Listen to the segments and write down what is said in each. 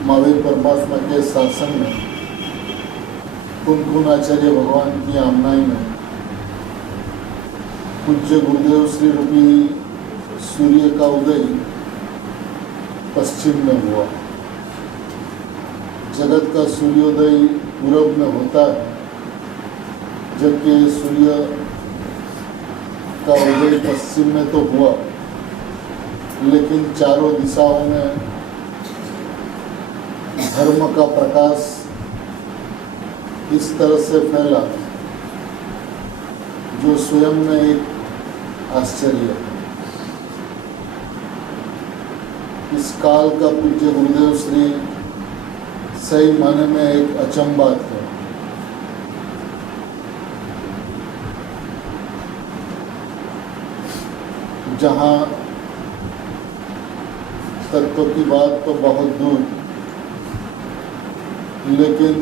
महावीर परमात्मा के शासन में कुनकुन आचार्य भगवान की आमनाई में पूज्य गुरुदेव श्री रूपी सूर्य का उदय पश्चिम में हुआ। जगत का सूर्योदय पूरब में होता है, जबकि सूर्य का उदय पश्चिम में तो हुआ, लेकिन चारों दिशाओं में धर्म का प्रकाश इस तरह से फैला जो स्वयं में एक आश्चर्य है। इस काल का पूज्य गुरुदेव श्री सही माने में एक अचंबा थे। जहाँ तत्व की बात तो बहुत दूर, लेकिन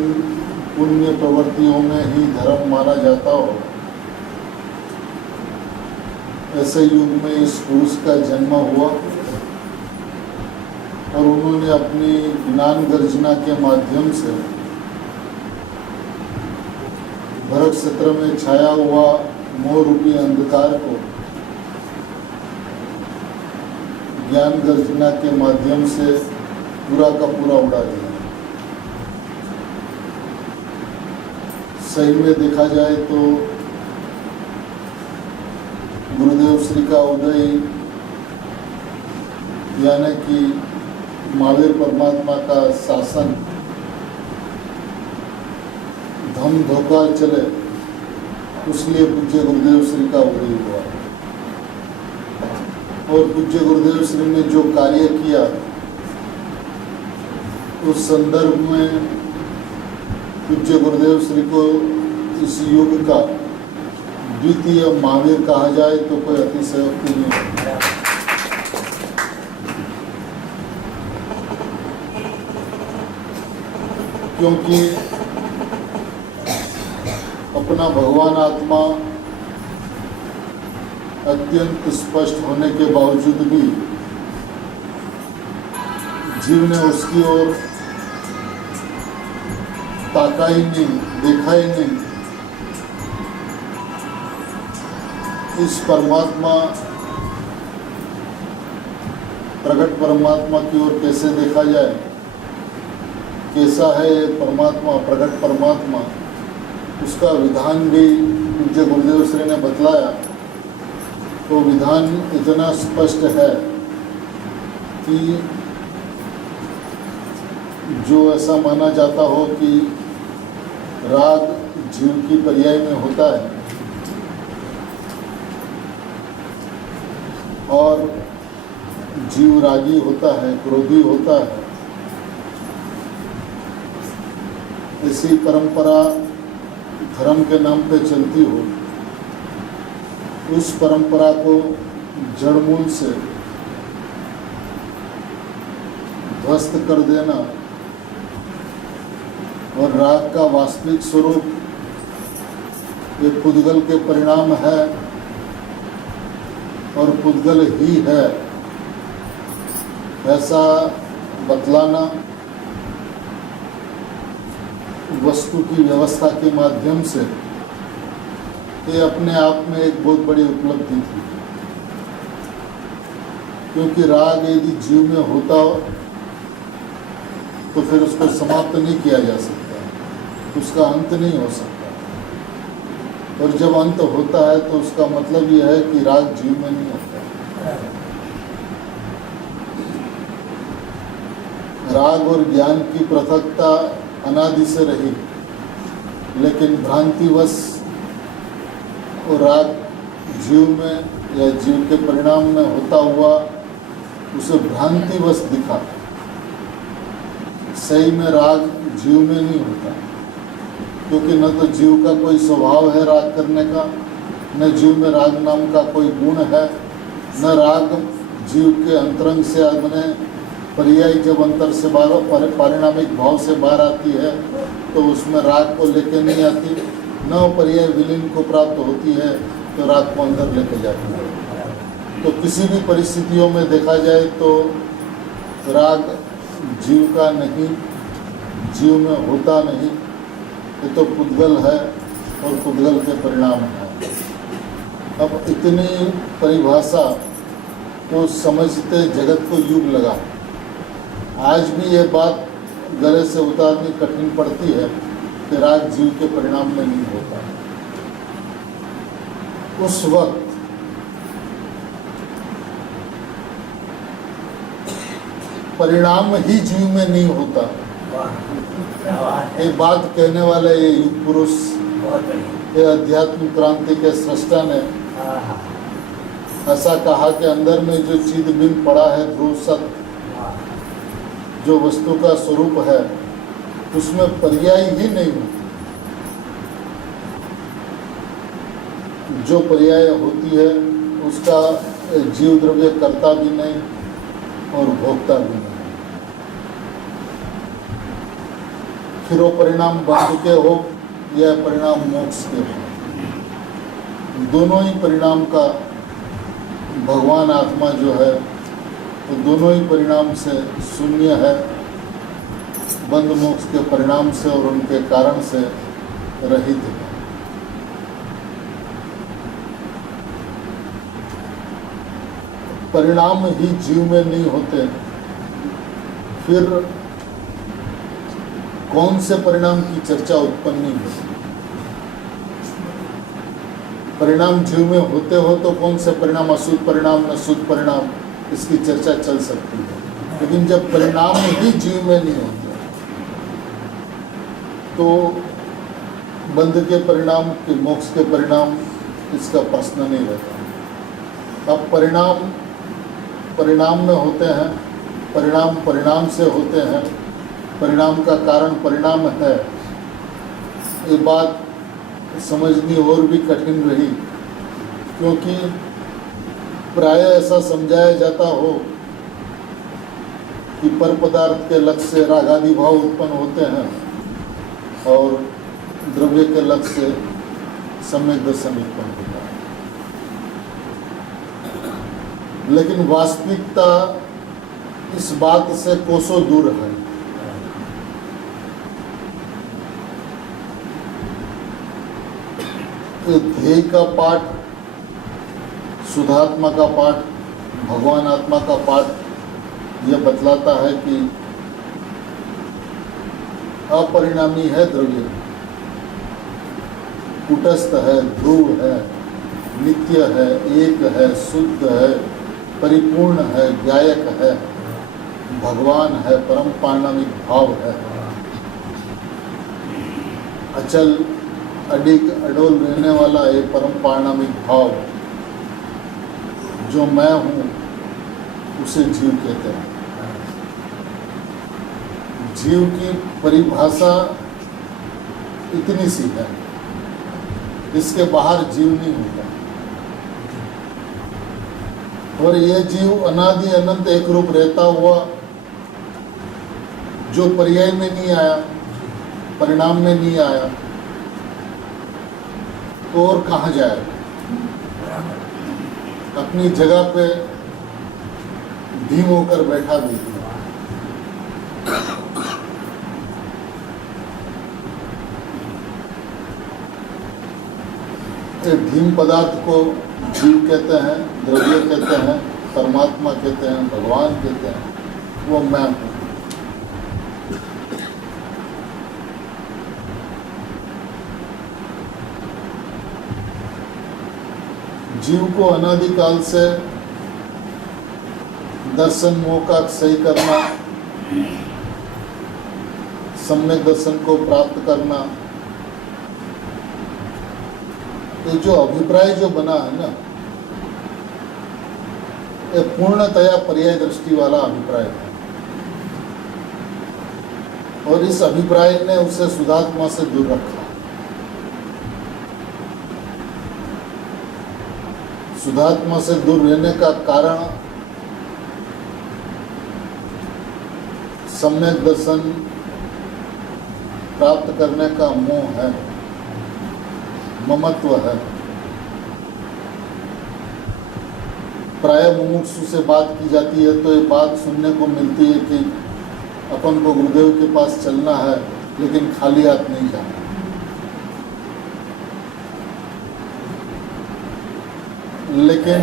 पुण्य प्रवृत्तियों में ही धर्म माना जाता हो, ऐसे युग में इस पुरुष का जन्म हुआ और उन्होंने अपनी ज्ञान गर्जना के माध्यम से भरत क्षेत्र में छाया हुआ मोह रूपी अंधकार को ज्ञान गर्जना के माध्यम से पूरा का पूरा उड़ा दिया। सही में देखा जाए तो गुरुदेव श्री का उदय यानी कि महावीर परमात्मा का शासन धम धोखा चले, उसलिए पूज्य गुरुदेव श्री का उदय हुआ। और पूज्य गुरुदेव श्री ने जो कार्य किया उस संदर्भ में पूज्य गुरुदेव श्री को इस युग का द्वितीय महावीर कहा जाए तो कोई अतिशयोक्ति नहीं है। क्योंकि अपना भगवान आत्मा अत्यंत स्पष्ट होने के बावजूद भी जीव ने उसकी ओर ताका ही नहीं, देखा ही नहीं। इस परमात्मा, प्रकट परमात्मा की ओर कैसे देखा जाए, कैसा है ये परमात्मा, प्रकट परमात्मा, उसका विधान भी पूज्य गुरुदेव श्री ने बतलाया। तो विधान इतना स्पष्ट है कि जो ऐसा माना जाता हो कि राग जीव की पर्याय में होता है और जीव रागी होता है, क्रोधी होता है, ऐसी परंपरा धर्म के नाम पे चलती हो, उस परंपरा को जड़मूल से ध्वस्त कर देना और राग का वास्तविक स्वरूप ये पुद्गल के परिणाम है और पुद्गल ही है, ऐसा बतलाना वस्तु की व्यवस्था के माध्यम से ये अपने आप में एक बहुत बड़ी उपलब्धि थी। क्योंकि राग यदि जीव में होता हो तो फिर उसको समाप्त नहीं किया जा सकता, उसका अंत नहीं हो सकता। और जब अंत होता है तो उसका मतलब यह है कि राग जीव में नहीं होता। राग और ज्ञान की पृथकता अनादि से रही, लेकिन भ्रांतिवश और राग जीव में या जीव के परिणाम में होता हुआ उसे भ्रांतिवश दिखा। सही में राग जीव में नहीं होता, क्योंकि न तो जीव का कोई स्वभाव है राग करने का, न जीव में राग नाम का कोई गुण है, न राग जीव के अंतरंग से बने पर्याय जब अंतर से बाहर पारिणामिक भाव से बाहर आती है तो उसमें राग को लेके नहीं आती, न पर्याय विलीन को प्राप्त होती है तो राग को अंदर लेके जाती है। तो किसी भी परिस्थितियों में देखा जाए तो राग जीव का नहीं, जीव में होता नहीं, ये तो पुद्गल है और पुद्गल के परिणाम है। अब इतनी परिभाषा को समझते जगत को युग लगा। आज भी ये बात गले से उतारनी कठिन पड़ती है कि राग जीव के परिणाम में नहीं होता। उस वक्त परिणाम ही जीव में नहीं होता। ये बात कहने वाला ये युग पुरुष, ये अध्यात्म क्रांति के सृष्टा ने ऐसा कहा कि अंदर में जो चिदबिंब पड़ा है, ध्रुव सत्य जो वस्तु का स्वरूप है, उसमें पर्याय ही नहीं होती। जो पर्याय होती है उसका जीव द्रव्य करता भी नहीं और भोगता भी नहीं। फिर वो परिणाम बंध के हो या परिणाम मोक्ष के हो, दोनों ही परिणाम का भगवान आत्मा जो है तो दोनों ही परिणाम से शून्य है, बंध मोक्ष के परिणाम से और उनके कारण से रहित है। परिणाम ही जीव में नहीं होते, फिर कौन से परिणाम की चर्चा उत्पन्न नहीं होती। परिणाम जीव में होते हो तो कौन से परिणाम, अशुद्ध परिणाम न शुद्ध परिणाम, इसकी चर्चा चल सकती है। लेकिन जब परिणाम ही जीव में नहीं होते तो बंध के परिणाम के मोक्ष के परिणाम इसका प्रश्न नहीं रहता। अब परिणाम में होते हैं, परिणाम से होते हैं, परिणाम का कारण परिणाम है। ये बात समझनी और भी कठिन रही, क्योंकि प्राय ऐसा समझाया जाता हो कि पर पदार्थ के लक्ष्य से रागादि भाव उत्पन्न होते हैं और द्रव्य के लक्ष्य से सम्यक दर्शन उत्पन्न होता है। लेकिन वास्तविकता इस बात से कोसों दूर है। ध्येय का पाठ, शुद्धात्मा का पाठ, भगवान आत्मा का पाठ यह बतलाता है कि अपरिणामी है द्रव्य, कुटस्थ है, ध्रुव है, नित्य है, एक है, शुद्ध है, परिपूर्ण है, गायक है, भगवान है, परम पाणिनिक भाव है, अचल अडिग अडोल रहने वाला ये परम पाणिनिक भाव जो मैं हूँ उसे जीव कहते हैं। जीव की परिभाषा इतनी सी है, इसके बाहर जीव नहीं होता। और ये जीव अनादि अनंत एक रूप रहता हुआ जो पर्याय में नहीं आया, परिणाम में नहीं आया, तो और कहाँ जाए? अपनी जगह पे धीम होकर बैठा भी। धीम पदार्थ को जीव कहते हैं, द्रव्य कहते हैं, परमात्मा कहते हैं, भगवान कहते हैं, वो मैं हूँ। जीव को अनादिकाल से दर्शन मोह का सही करना, सम्यक दर्शन को प्राप्त करना, ये जो अभिप्राय जो बना है ना, ये पूर्णतया पर्याय दृष्टि वाला अभिप्राय है। और इस अभिप्राय ने उसे शुद्धात्मा से दूर रखा। शुद्धात्मा से दूर रहने का कारण सम्यक दर्शन प्राप्त करने का मोह है, ममत्व है। प्राय मुमुक्षु से बात की जाती है तो ये बात सुनने को मिलती है कि अपन को गुरुदेव के पास चलना है, लेकिन खाली हाथ नहीं जाना। लेकिन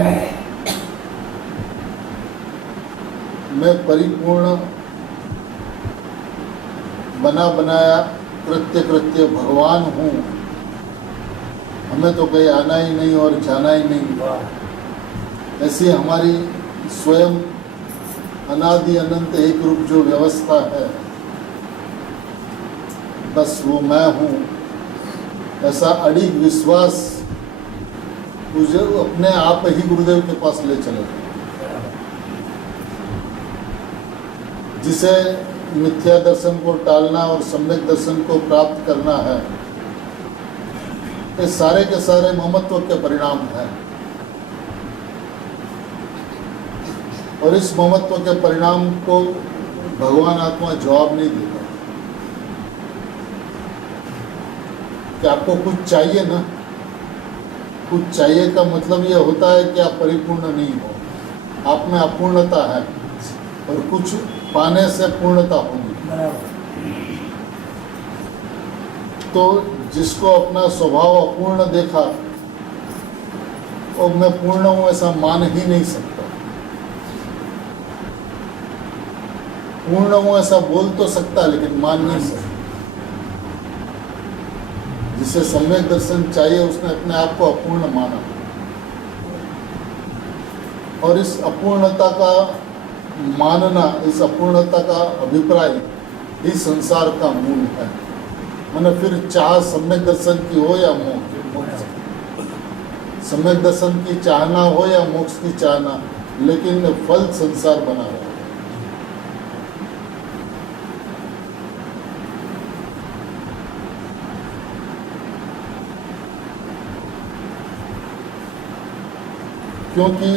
मैं परिपूर्ण बना बनाया कृत्य भगवान हूँ, हमें तो कहीं आना ही नहीं और जाना ही नहीं। ऐसी हमारी स्वयं अनादि अनंत एक रूप जो व्यवस्था है, बस वो मैं हूँ, ऐसा अड़िग विश्वास मुझे अपने आप ही गुरुदेव के पास ले चले, जिसे मिथ्या दर्शन को टालना और सम्यक दर्शन को प्राप्त करना है। ये सारे के सारे ममत्व के परिणाम हैं, और इस ममत्व के परिणाम को भगवान आत्मा जवाब नहीं देता कि आपको कुछ चाहिए ना। कुछ चाहिए का मतलब ये होता है कि आप परिपूर्ण नहीं हो, आप में अपूर्णता है, और कुछ पाने से पूर्णता होगी। तो जिसको अपना स्वभाव अपूर्ण देखा, और मैं पूर्ण हूं ऐसा मान ही नहीं सकता। पूर्ण हूं ऐसा बोल तो सकता, लेकिन मान नहीं सकता। जिसे सम्यक दर्शन चाहिए, उसने अपने आप को अपूर्ण माना, और इस अपूर्णता का मानना, इस अपूर्णता का अभिप्राय ही संसार का मूल है। मैंने फिर चाह सम्यक दर्शन की हो या मोक्ष, सम्यक दर्शन की चाहना हो या मोक्ष की चाहना, लेकिन फल संसार बना है। क्योंकि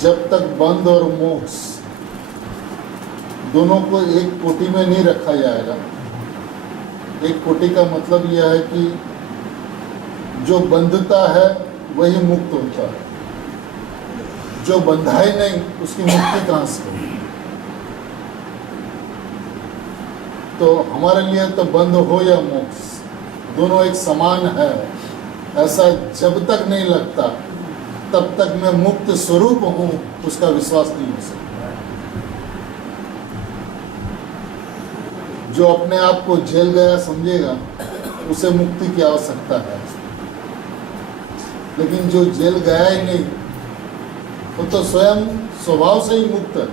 जब तक बंध और मोक्ष दोनों को एक कोटि में नहीं रखा जाएगा। एक कोटि का मतलब यह है कि जो बंधता है वही मुक्त होता है, जो बंधा ही नहीं उसकी मुक्ति कहाँ से होगी। तो हमारे लिए तो बंध हो या मोक्ष दोनों एक समान है, ऐसा जब तक नहीं लगता तब तक मैं मुक्त स्वरूप हूँ, उसका विश्वास नहीं हो सकता। जो अपने आप को जेल गया समझेगा, उसे मुक्ति की आवश्यकता है। लेकिन जो जेल गया ही नहीं, वो तो स्वयं स्वभाव से ही मुक्त है।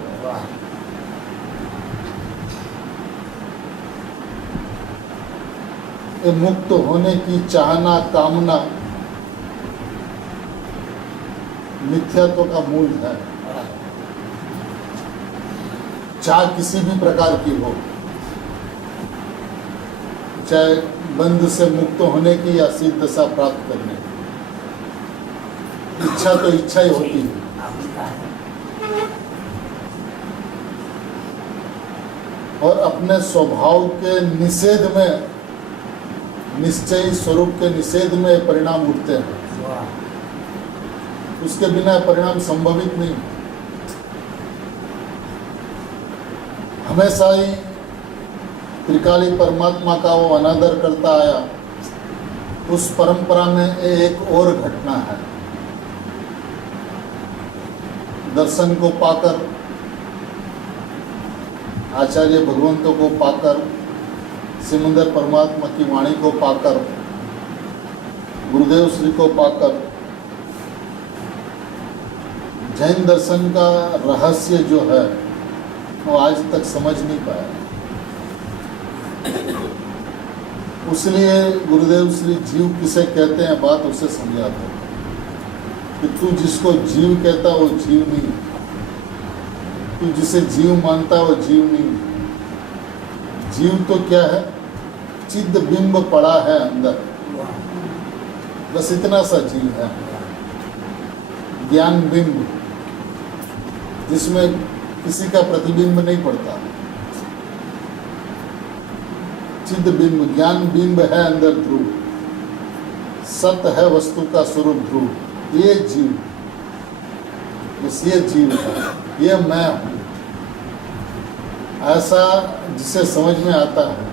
ये मुक्त होने की चाहना, कामना मिथ्यात्व का मूल है। चाहे किसी भी प्रकार की हो, चाहे बंध से मुक्त होने की या सिद्ध दशा प्राप्त करने की, इच्छा तो इच्छा ही होती है। और अपने स्वभाव के निषेध में, निश्चयी स्वरूप के निषेध में परिणाम उठते हैं। उसके बिना परिणाम संभवित नहीं। हमेशा ही त्रिकाली परमात्मा का वो अनादर करता आया। उस परंपरा में एक और घटना है। दर्शन को पाकर, आचार्य भगवंतों को पाकर, सिमंदर परमात्मा की वाणी को पाकर, गुरुदेव श्री को पाकर, जैन दर्शन का रहस्य जो है वो आज तक समझ नहीं पाया। उसलिए गुरुदेव श्री जीव किसे कहते हैं बात उसे समझाते हैं कि तू जिसको जीव कहता वो जीव नहीं, तू जिसे जीव मानता वो जीव नहीं। जीव तो क्या है? चिद बिंब पड़ा है अंदर, बस इतना सा जीव है। ज्ञान बिंब, जिसमें किसी का प्रतिबिंब नहीं पड़ता। चिद बिंब, ज्ञान बिंब है अंदर ध्रुव, सत्य है वस्तु का स्वरूप ध्रुव। ये जीव, बस ये जीव है, ये मैं हूँ। ऐसा जिसे समझ में आता है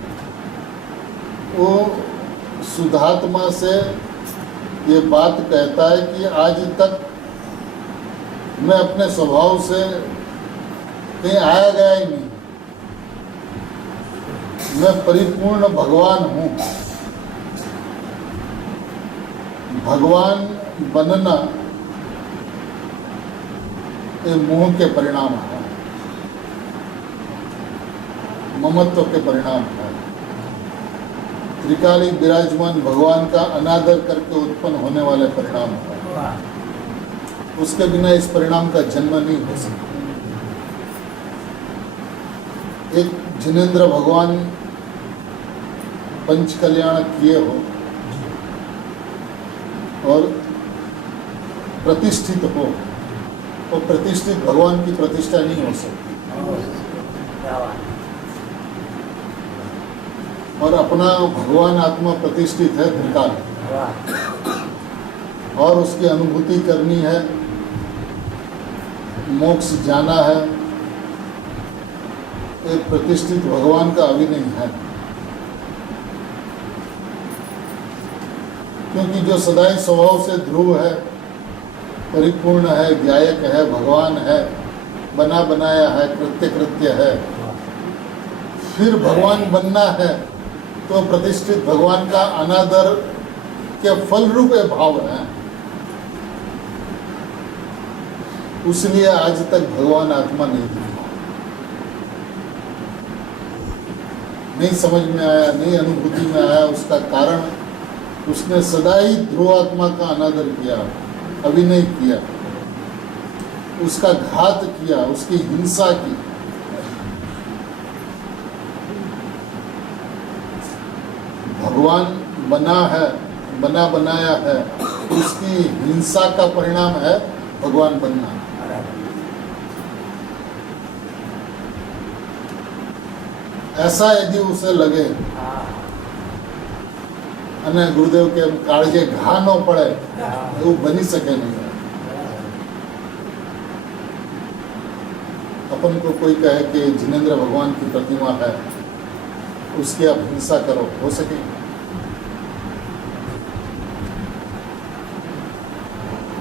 वो शुद्धात्मा से ये बात कहता है कि आज तक मैं अपने स्वभाव से कहीं आया गया ही नहीं, मैं परिपूर्ण भगवान हूँ। भगवान बनना ये मोह के परिणाम है, ममत्व के परिणाम है। त्रिकाली विराजमान भगवान का अनादर करके उत्पन्न होने वाले परिणाम है। उसके बिना इस परिणाम का जन्म नहीं हो सकता। एक जिनेंद्र भगवान पंच कल्याण किए हो और प्रतिष्ठित हो, तो प्रतिष्ठित भगवान की प्रतिष्ठा नहीं हो सकती। और अपना भगवान आत्मा प्रतिष्ठित है त्रिकाल, और उसकी अनुभूति करनी है, मोक्ष जाना है, एक प्रतिष्ठित भगवान का अभिनय है। क्योंकि जो सदाई स्वभाव से ध्रुव है, परिपूर्ण है, गायक है, भगवान है, बना बनाया है, कृत्य कृत्य है, फिर भगवान बनना है तो प्रतिष्ठित भगवान का अनादर के फल रूप भाव है। उसलिए आज तक भगवान आत्मा नहीं दिखा, नहीं समझ में आया, नहीं अनुभूति में आया। उसका कारण उसने सदा ही ध्रुव आत्मा का अनादर किया, अभिनय किया, उसका घात किया, उसकी हिंसा की। भगवान बना है, बना बनाया है, उसकी हिंसा का परिणाम है भगवान बनना। ऐसा यदि उसे लगे અને ગુરુદેવ કે કાળજે ઘા ન પડે એવું બની શકે નહીં। अपन को कोई कहे कि जिनेंद्र भगवान की प्रतिमा है, उसकी आप हिंसा करो, हो सके?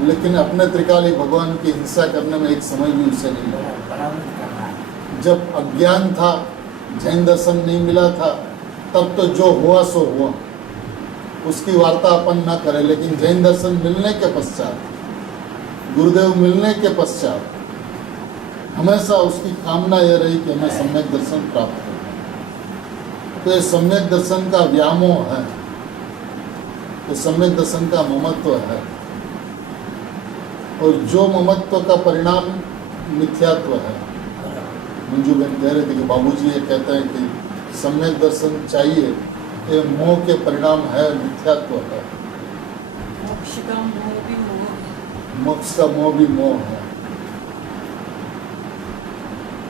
लेकिन अपने त्रिकाली भगवान की हिंसा करने में एक समय भी उसे नहीं लगा। जब अज्ञान था, जैन दर्शन नहीं मिला था, तब तो जो हुआ सो हुआ, उसकी वार्ता अपन ना करें। लेकिन जैन दर्शन मिलने के पश्चात, गुरुदेव मिलने के पश्चात हमेशा उसकी कामना यह रही कि हमें सम्यक दर्शन प्राप्त हो। तो ये सम्यक दर्शन का व्यामोह है, तो सम्यक दर्शन का ममत्व है, और जो ममत्व का परिणाम मिथ्यात्व है। मंजू बहन कह रहे थे कि बाबूजी ये कहते हैं कि सम्यक दर्शन चाहिए, ये मोह के परिणाम है, मिथ्यात्व है। मोक्ष का मोह भी मोह है।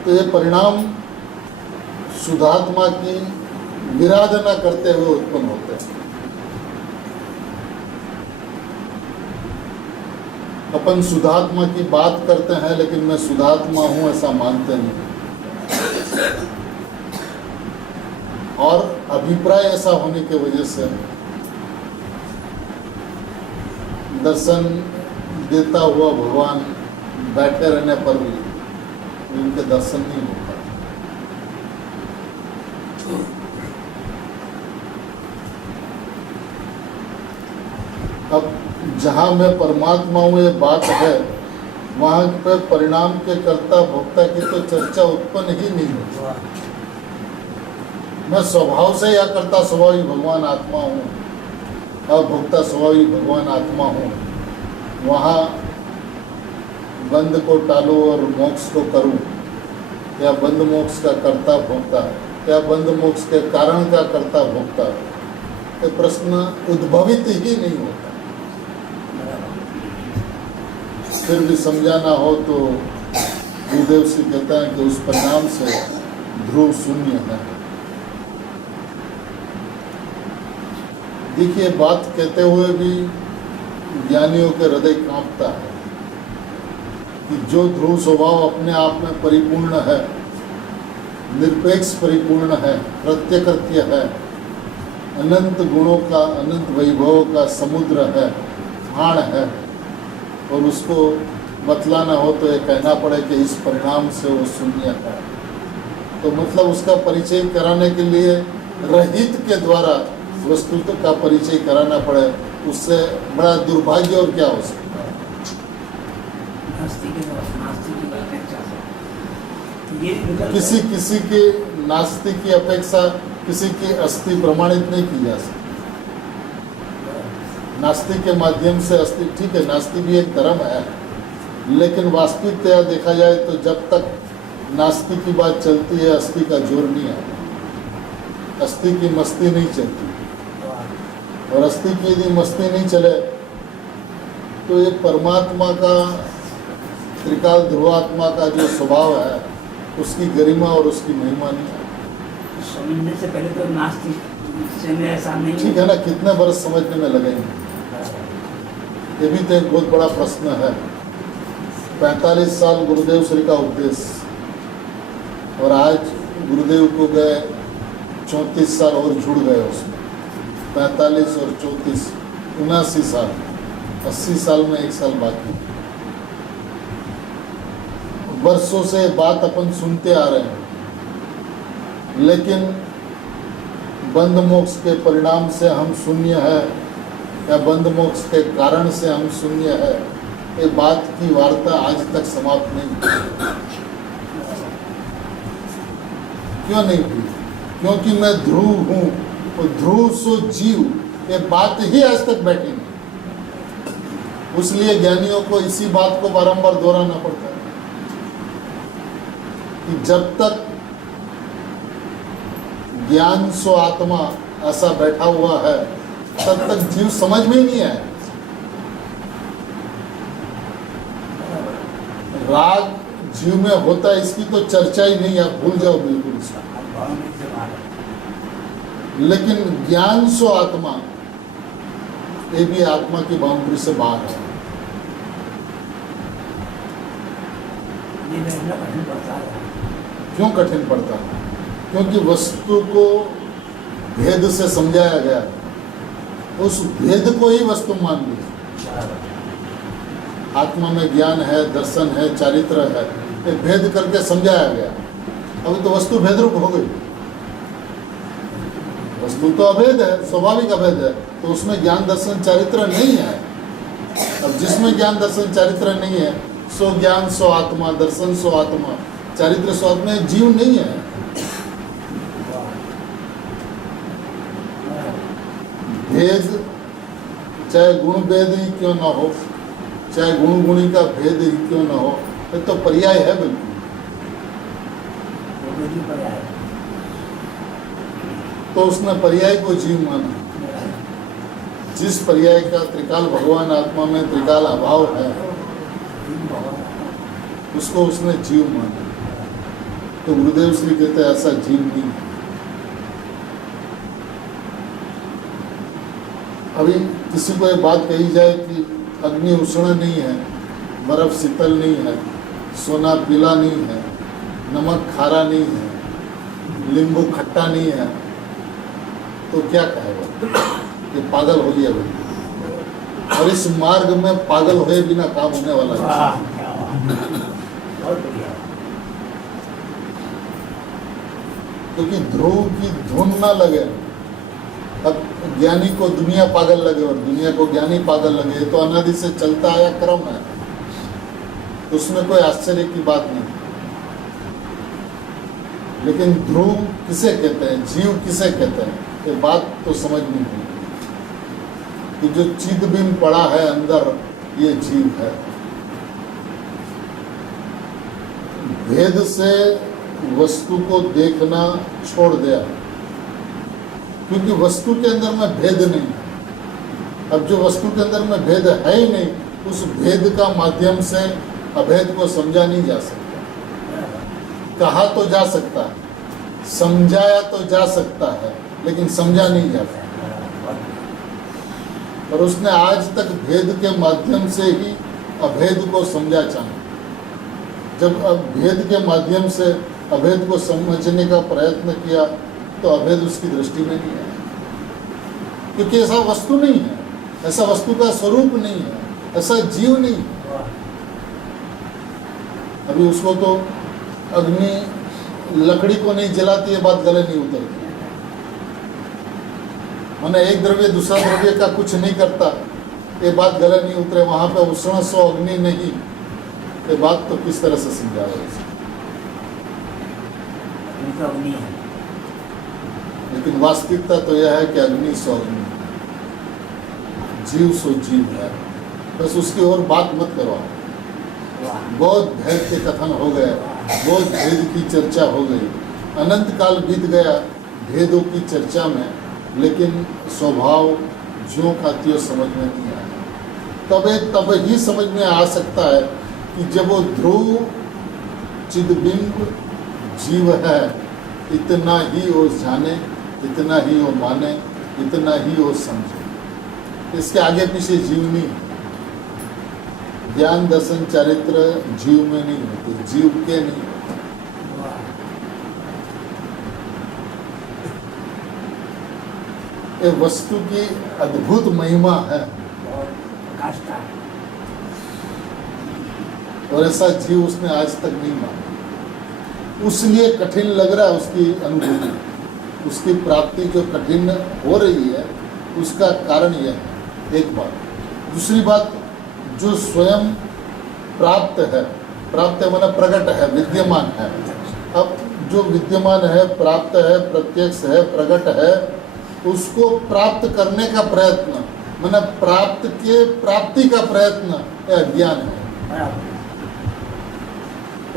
तो ये परिणाम शुद्धात्मा की विराधना करते हुए उत्पन्न होते हैं। अपन शुद्धात्मा की बात करते हैं, लेकिन मैं शुद्धात्मा हूं ऐसा मानते नहीं, और अभिप्राय ऐसा होने की वजह से दर्शन देता हुआ भगवान बैठे रहने पर भी उनके दर्शन नहीं होता। अब जहाँ मैं परमात्मा हूँ ये बात है, वहाँ पे परिणाम के कर्ता भोक्ता की तो चर्चा उत्पन्न ही नहीं होती। मैं स्वभाव से या कर्ता स्वभावी भगवान आत्मा हूँ और भोक्ता स्वभावी भगवान आत्मा हूँ। वहाँ बंध को टालो और मोक्ष को करूँ, या बंध मोक्ष का कर्ता भोक्ता, या बंध मोक्ष के कारण का कर्ता भोक्ता, ये प्रश्न उद्भवित ही नहीं होता। फिर भी समझाना हो तो गुरुदेव से कहता है कि उस परिणाम से ध्रुव शून्य है। देखिए, बात कहते हुए भी ज्ञानियों के हृदय कांपता है कि जो ध्रुव स्वभाव अपने आप में परिपूर्ण है, निरपेक्ष परिपूर्ण है, प्रत्यकृत्य है, अनंत गुणों का, अनंत वैभवों का समुद्र है, भाण है, और उसको बतलाना हो तो ये कहना पड़े कि इस परिणाम से वो शून्य है। तो मतलब उसका परिचय कराने के लिए रहित के द्वारा वस्तु का परिचय कराना पड़े, उससे बड़ा दुर्भाग्य और क्या हो सकता है। किसी किसी की नास्तिक की अपेक्षा किसी की अस्थि प्रमाणित नहीं की जा सकती। नास्तिक के माध्यम से अस्थि, ठीक है, नास्तिक भी एक धर्म है, लेकिन वास्तविकता देखा जाए तो जब तक नास्तिक की बात चलती है अस्थि का जोर नहीं आता, अस्थि की मस्ती नहीं चलती, और अस्थि की यदि मस्ती नहीं चले तो ये परमात्मा का, त्रिकाल ध्रुवात्मा का जो स्वभाव है उसकी गरिमा और उसकी महिमा नहीं है। समझने से पहले तो नास्तिक से मेरे सामने, ठीक है ना, कितने वर्ष समझने में लगेंगे, ये भी तो एक बहुत बड़ा प्रश्न है। 45 साल गुरुदेव श्री का उपदेश, और आज गुरुदेव को गए 34 साल और जुड़ गए उसमें, 45 और 34 79 साल, 80 साल में 1 साल बाकी। वर्षों से बात अपन सुनते आ रहे हैं, लेकिन बंध मोक्ष के परिणाम से हम शून्य है या बंध मोक्ष के कारण से हम शून्य है, ये बात की वार्ता आज तक समाप्त नहीं हुई। क्यों नहीं हुई? क्योंकि मैं ध्रुव हूँ और ध्रुव सो जीव, ये बात ही आज तक बैठी नहीं। इसलिए ज्ञानियों को इसी बात को बारंबार दोहराना पड़ता है कि जब तक ज्ञान सो आत्मा ऐसा बैठा हुआ है तब तक जीव समझ में ही नहीं आया। राग जीव में होता है इसकी तो चर्चा ही नहीं, आप भूल जाओ बिल्कुल इसको। लेकिन ज्ञान सो आत्मा, ये भी आत्मा की बाउंड्री से बाहर है। क्यों कठिन पड़ता है? क्योंकि वस्तु को भेद से समझाया गया, उस भेद को ही वस्तु मान ली। आत्मा में ज्ञान है, दर्शन है, चारित्र है, ये भेद करके समझाया गया। अभी तो वस्तु भेद रूप हो गई। वस्तु तो अभेद है, स्वाभाविक अभेद है, तो उसमें ज्ञान दर्शन चारित्र नहीं है। अब जिसमें ज्ञान दर्शन चारित्र नहीं है, सो ज्ञान सो आत्मा, दर्शन सो आत्मा, चारित्र सो आत्मा, जीव नहीं है। भेद चाहे गुण भेद ही क्यों ना हो, चाहे गुण गुणी का भेद ही क्यों ना हो, ये तो पर्याय है बिल्कुल। तो उसने पर्याय को जीव माना। जिस पर्याय का त्रिकाल भगवान आत्मा में त्रिकाल अभाव है, उसको उसने जीव माना। तो गुरुदेव श्री कहते हैं ऐसा जीव नहीं है। अभी किसी को ये बात कही जाए कि अग्नि उष्ण नहीं है, बर्फ शीतल नहीं है, सोना पीला नहीं है, नमक खारा नहीं है, नींबू खट्टा नहीं है, तो क्या कहेगा? ये पागल हो गया भाई। और इस मार्ग में पागल हुए बिना काम होने वाला है। क्योंकि ध्रुव की धुन ना लगे। अब ज्ञानी को दुनिया पागल लगे और दुनिया को ज्ञानी पागल लगे, तो अनादि से चलता आया क्रम है, तो उसमें कोई आश्चर्य की बात नहीं। लेकिन ध्रुव किसे कहते हैं, जीव किसे कहते हैं, ये बात तो समझ नहीं हुई कि जो चिदबिन पड़ा है अंदर, ये जीव है। भेद से वस्तु को देखना छोड़ दिया, क्योंकि वस्तु के अंदर में भेद नहीं है। अब जो वस्तु के अंदर में भेद है ही नहीं, उस भेद का माध्यम से अभेद को समझा नहीं जा सकता। कहा तो जा सकता है, समझाया तो जा सकता है, लेकिन समझा नहीं जाता। और उसने आज तक भेद के माध्यम से ही अभेद को समझा चाहा। जब अब भेद के माध्यम से अभेद को समझने का प्रयत्न किया तो अभेद उसकी दृष्टि में नहीं आया, क्योंकि ऐसा वस्तु नहीं है, ऐसा वस्तु का स्वरूप नहीं है, ऐसा जीव नहीं है। अभी उसको तो अग्नि लकड़ी को नहीं जलाती, ये बात गले नहीं उतरती। मैंने एक द्रव्य दूसरा द्रव्य का कुछ नहीं करता, ये बात गले नहीं उतरे। वहां पे उष्ण सो अग्नि नहीं, ये बात तो किस तरह से समझावे उसे? उनका अग्नि है, लेकिन वास्तविकता तो यह है कि अग्नि सो अग्नि, जीव सो जीव है। बस उसकी और बात मत करो। बहुत भेद के कथन हो गए, बहुत भेद की चर्चा हो गई, अनंत काल बीत गया भेदों की चर्चा में, लेकिन स्वभाव ज्यों का त्यों समझ में नहीं आया। तब ही समझ में आ सकता है कि जब वो ध्रुव चिदबिंब जीव है, इतना ही वो जाने, इतना ही वो माने, इतना ही वो समझे। इसके आगे पीछे जीव नहीं। ज्ञान दर्शन चरित्र जीव में नहीं होते, जीव के नहीं। ये वस्तु की अद्भुत महिमा है और ऐसा जीव उसने आज तक नहीं माना। उसलिए कठिन लग रहा है उसकी अनुभूति, उसकी प्राप्ति जो कठिन हो रही है उसका कारण यह है, एक बात। दूसरी बात, जो स्वयं प्राप्त है माना प्रकट है, विद्यमान है। अब जो विद्यमान है, प्राप्त है, प्रत्यक्ष है, प्रकट है, उसको प्राप्त करने का प्रयत्न, माना प्राप्ति का प्रयत्न यह अज्ञान है।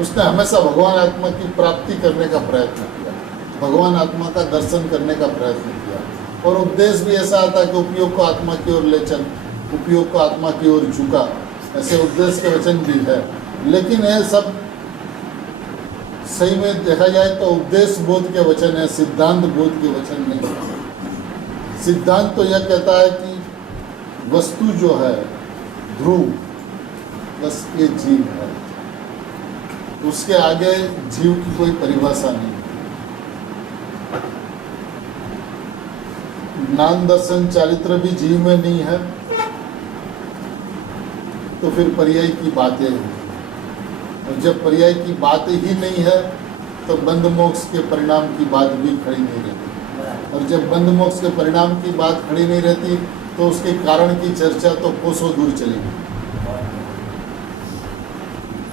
उसने हमेशा भगवान आत्मा की प्राप्ति करने का प्रयत्न किया, भगवान आत्मा का दर्शन करने का प्रयत्न किया, और उपदेश भी ऐसा आता कि उपयोग को आत्मा की ओर ले चल, उपयोग को आत्मा की ओर झुका, ऐसे उपदेश के वचन भी है। लेकिन यह सब सही में देखा जाए तो उपदेश बोध के वचन है, सिद्धांत बोध के वचन नहीं है। सिद्धांत तो यह कहता है कि वस्तु जो है ध्रुव, बस ये जीव है, उसके आगे जीव की कोई परिभाषा नहीं। ज्ञान दर्शन चारित्र भी जीव में नहीं है, तो फिर पर्याय की बातें हैं। और जब पर्याय की बात ही नहीं है तो बंध मोक्ष के परिणाम की बात भी खड़ी नहीं रहती, और जब बंध मोक्ष के परिणाम की बात खड़ी नहीं रहती तो उसके कारण की चर्चा तो कोसों दूर चलेगी।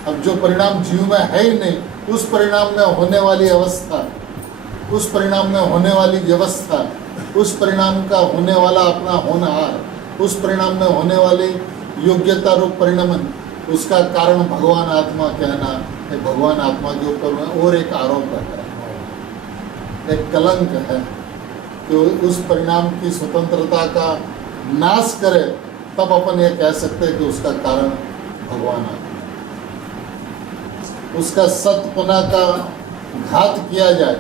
अब जो परिणाम जीव में है ही नहीं, उस परिणाम में होने वाली अवस्था, उस परिणाम में होने वाली व्यवस्था, उस परिणाम का होने वाला अपना होनहार, उस परिणाम में होने वाली योग्यता रूप परिणमन, उसका कारण भगवान आत्मा कहना है। भगवान आत्मा के ऊपर और एक आरोप है, एक कलंक है कि उस परिणाम की स्वतंत्रता का नाश करे, तब अपन ये कह सकते हैं कि उसका कारण भगवान आत्मा। उसका सत्पना का घात किया जाए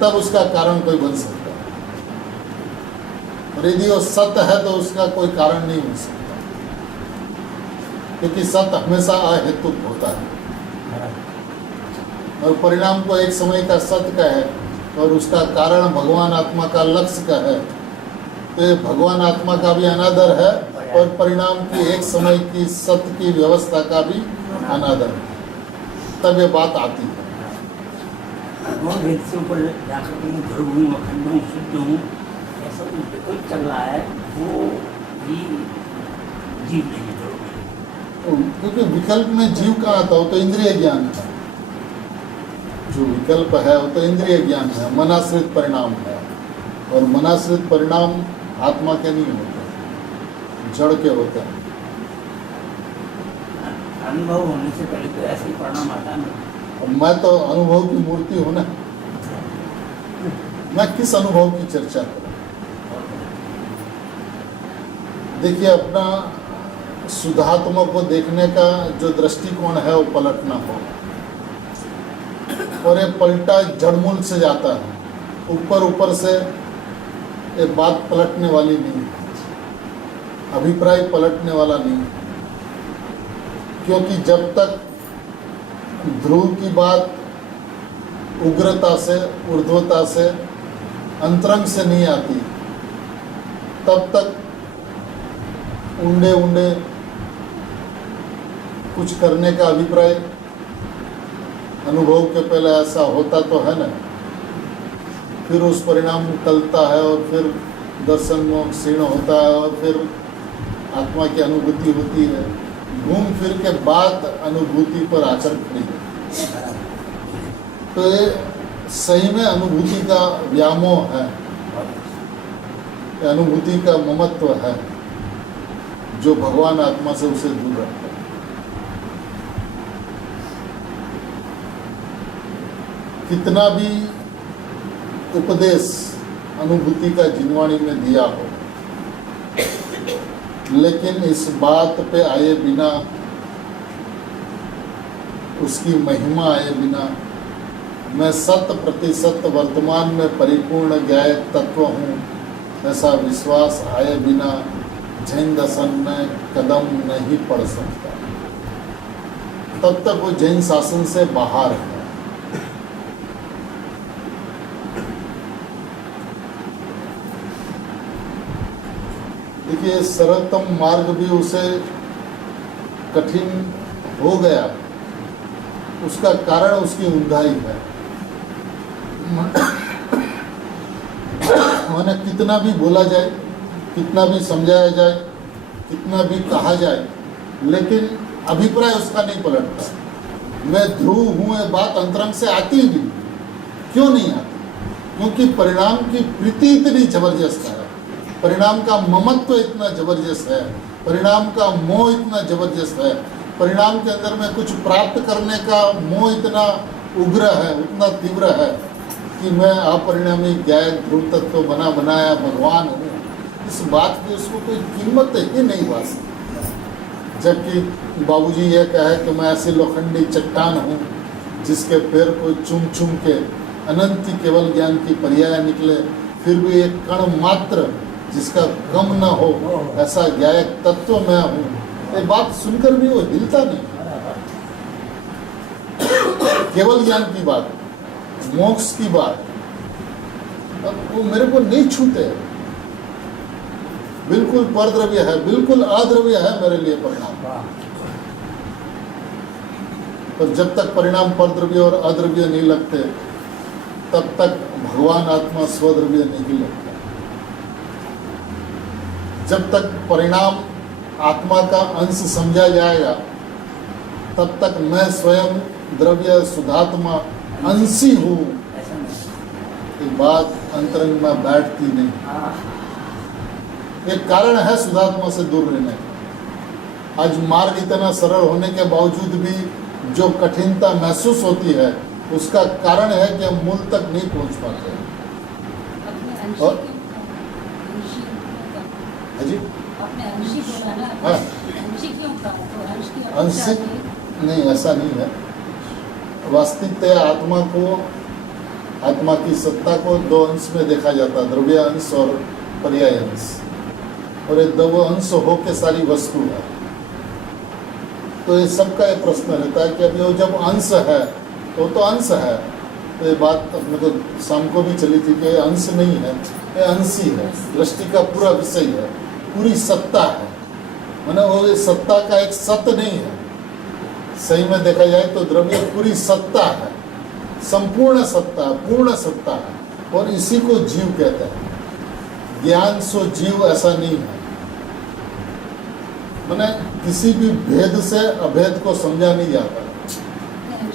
तब उसका कारण कोई बन सकता है, और यदि वो सत्य है तो उसका कोई कारण नहीं हो सकता, क्योंकि सत्य हमेशा अहेतुक होता है। और परिणाम को एक समय का सत्य का है और उसका कारण भगवान आत्मा का लक्ष्य का है, तो ये भगवान आत्मा का भी अनादर है और परिणाम की एक समय की सत्य की व्यवस्था का भी अनादर है। तब ये बात आती है। भेद से ऊपर जाकर के मैं ध्रुव हूँ, अखंड हूँ, शुद्ध हूँ, ऐसा कुछ विकल्प चल रहा है, वो भी जीव नहीं है ध्रुव। क्योंकि विकल्प में जीव कहाँ आता हो, तो इंद्रिय ज्ञान है। जो विकल्प है वो तो इंद्रिय ज्ञान है, मनाश्रित परिणाम है, और मनाश्रित परिणाम आत्मा के नहीं होते, जड़ के होते हैं। अनुभव होने से पहले तो ऐसे ही परिणाम आता नहीं। मैं तो अनुभव की मूर्ति हूँ ना, मैं किस अनुभव की चर्चा करूँ? देखिए, अपना शुद्धात्मा को देखने का जो दृष्टिकोण है वो पलटना होगा, और ये पलटा जड़मूल से जाता है, ऊपर ऊपर से ये बात पलटने वाली नहीं, अभिप्राय पलटने वाला नहीं। क्योंकि जब तक ध्रुव की बात उग्रता से, ऊर्ध्वता से, अंतरंग से नहीं आती, तब तक उंडे उंडे कुछ करने का अभिप्राय अनुभव के पहले ऐसा होता तो है ना, फिर उस परिणाम टलता है और फिर दर्शन मोह क्षीण होता है और फिर आत्मा की अनुभूति होती है। घूम फिर के बाद अनुभूति पर आकर खड़ी है। तो ये सही में अनुभूति का व्यामोह है, अनुभूति का ममत्व है जो भगवान आत्मा से उसे दूर रखता है। कितना भी उपदेश अनुभूति का जिनवाणी में दिया हो, लेकिन इस बात पे आए बिना, उसकी महिमा आए बिना, मैं 100% वर्तमान में परिपूर्ण ज्ञायक तत्व हूँ, ऐसा विश्वास आए बिना जैन दर्शन में कदम नहीं पड़ सकता। तब तक वो जैन शासन से बाहर है। देखिए, सरलतम मार्ग भी उसे कठिन हो गया, उसका कारण उसकी ऊंधाई है। माने कितना भी बोला जाए, कितना भी समझाया जाए, कितना भी कहा जाए, लेकिन अभिप्राय उसका नहीं पलटता। मैं ध्रुव हूँ, ये बात अंतरंग से आती ही नहीं। क्यों नहीं आती? क्योंकि परिणाम की प्रीति इतनी जबरदस्त है, परिणाम का ममत्व इतना जबरदस्त है, परिणाम का मोह इतना जबरदस्त है, परिणाम के अंदर में कुछ प्राप्त करने का मोह इतना उग्र है, उतना तीव्र है कि मैं अपरिणामी ज्ञायक ध्रुव तत्व बना बनाया भगवान हूँ। इस बात की उसको कोई कीमत ही नहीं वासी। जबकि बाबूजी ये कहे कि मैं ऐसी लोखंडी चट्टान हूँ जिसके पैर को चूम चूम के अनंत केवल ज्ञान की पर्याय निकले, फिर भी एक कण मात्र जिसका कम न हो, ऐसा ज्ञायक तत्व मैं हूँ। ये बात सुनकर भी वो हिलता नहीं। केवल ज्ञान की बात, मोक्ष की बात, अब वो मेरे को नहीं छूते। बिल्कुल परद्रव्य है, बिल्कुल अद्रव्य है मेरे लिए परिणाम। पर जब तक परिणाम परद्रव्य और अद्रव्य नहीं लगते, तब तक भगवान आत्मा स्वद्रव्य नहीं लगता। जब तक परिणाम आत्मा का अंश समझा जाएगा, तब तक मैं स्वयं द्रव्य शुद्धात्मा अंशी हूँ, ये बात अंतरंग में बैठती नहीं। एक कारण है शुद्धात्मा से दूर रहने का। आज मार्ग इतना सरल होने के बावजूद भी जो कठिनता महसूस होती है, उसका कारण है कि हम मूल तक नहीं पहुंच पाते। और जी हाँ, अंशिक नहीं, ऐसा नहीं है। वास्तविकतः आत्मा को, आत्मा की सत्ता को दो अंश में देखा जाता है, द्रव्य अंश और पर्याय अंश। और ये दो अंश हो के सारी वस्तु है। तो ये सबका एक प्रश्न रहता है कि अभी वो जब अंश है तो अंश है। तो ये बात अपने को शाम को भी चली थी कि अंश नहीं है, ये अंशी है, दृष्टि का पूरा विषय है, पूरी सत्ता है। माने वो सत्ता का एक सत्य नहीं है। सही में देखा जाए तो द्रव्य पूरी सत्ता है, संपूर्ण सत्ता, पूर्ण सत्ता है, और इसी को जीव कहते हैं। ज्ञान सो जीव ऐसा नहीं है। माने किसी भी भेद से अभेद को समझा नहीं जाता।